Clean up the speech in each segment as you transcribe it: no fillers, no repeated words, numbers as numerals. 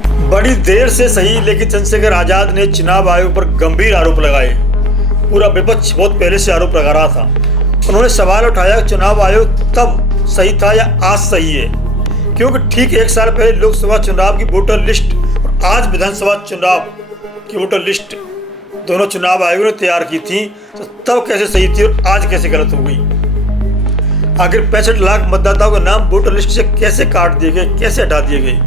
बड़ी देर से सही, लेकिन चंद्रशेखर आजाद ने चुनाव आयोग पर गंभीर आरोप लगाए। पूरा विपक्ष बहुत पहले से आरोप लगा रहा था। उन्होंने सवाल उठाया कि चुनाव आयोग तब सही था या आज सही है, क्योंकि ठीक एक साल पहले लोकसभा चुनाव की वोटर लिस्ट और आज विधानसभा चुनाव की वोटर लिस्ट दोनों चुनाव आयोग ने तैयार की थी, तो तब कैसे सही थी और आज कैसे गलत हो गई। आखिर 65 लाख मतदाताओं के नाम वोटर लिस्ट से कैसे काट दिए गए, कैसे हटा दिए गए।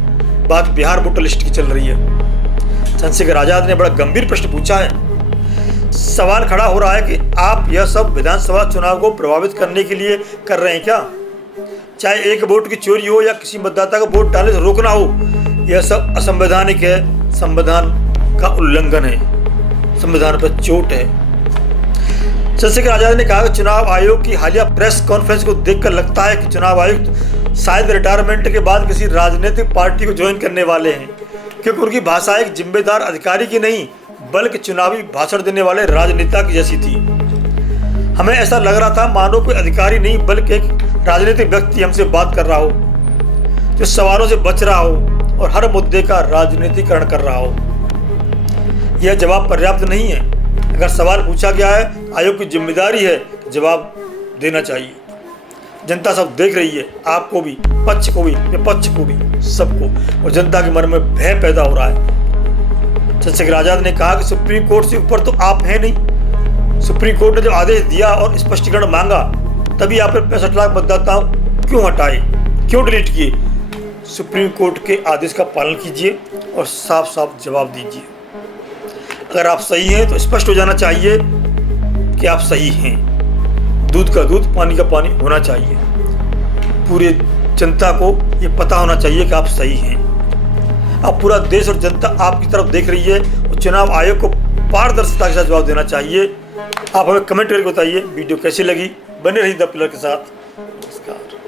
बात बिहार वोटर लिस्ट की चल रही है। चंद्रशेखर आजाद ने बड़ा गंभीर प्रश्न पूछा है। सवाल खड़ा हो रहा है कि आप यह सब विधानसभा चुनाव को प्रभावित करने के लिए कर रहे हैं क्या? चाहे एक वोट की चोरी हो या किसी मतदाता को वोट डालने से रोकना हो, यह सब असंवैधानिक है, संविधान का उल्लंघन है, संविधान पर चोट है। चंद्रशेखर आजाद ने कहा कि चुनाव आयोग की हालिया प्रेस कॉन्फ्रेंस को देखकर लगता है कि चुनाव आयुक्त शायद रिटायरमेंट के बाद किसी राजनीतिक पार्टी को ज्वाइन करने वाले हैं, क्योंकि उनकी भाषा एक जिम्मेदार अधिकारी की नहीं बल्कि चुनावी भाषण देने वाले राजनेता की जैसी थी। हमें ऐसा लग रहा था मानो कोई अधिकारी नहीं बल्कि एक राजनीतिक व्यक्ति हमसे बात कर रहा हो, जो सवालों से बच रहा हो और हर मुद्दे का राजनीतिकरण कर रहा हो। यह जवाब पर्याप्त नहीं है। अगर सवाल पूछा गया है, आयोग की जिम्मेदारी है जवाब देना चाहिए। जनता सब देख रही है, आपको भी, पक्ष को भी, विपक्ष को भी, सबको, और जनता के मन में भय पैदा हो रहा है। चंद्रशेखर आजाद ने कहा कि सुप्रीम कोर्ट से ऊपर तो आप हैं नहीं। सुप्रीम कोर्ट ने जब आदेश दिया और स्पष्टीकरण मांगा, तभी आपने 65 लाख मतदाताओं क्यों हटाए, क्यों डिलीट किए? सुप्रीम कोर्ट के आदेश का पालन कीजिए और साफ साफ जवाब दीजिए। अगर आप सही हैं तो स्पष्ट हो जाना चाहिए कि आप सही हैं। दूध का दूध, पानी का पानी होना चाहिए। पूरे जनता को ये पता होना चाहिए कि आप सही हैं। अब पूरा देश और जनता आपकी तरफ देख रही है और चुनाव आयोग को पारदर्शिता के साथ जवाब देना चाहिए। आप हमें कमेंट करके बताइए वीडियो कैसी लगी। बने रहिए द पिलर के साथ। नमस्कार।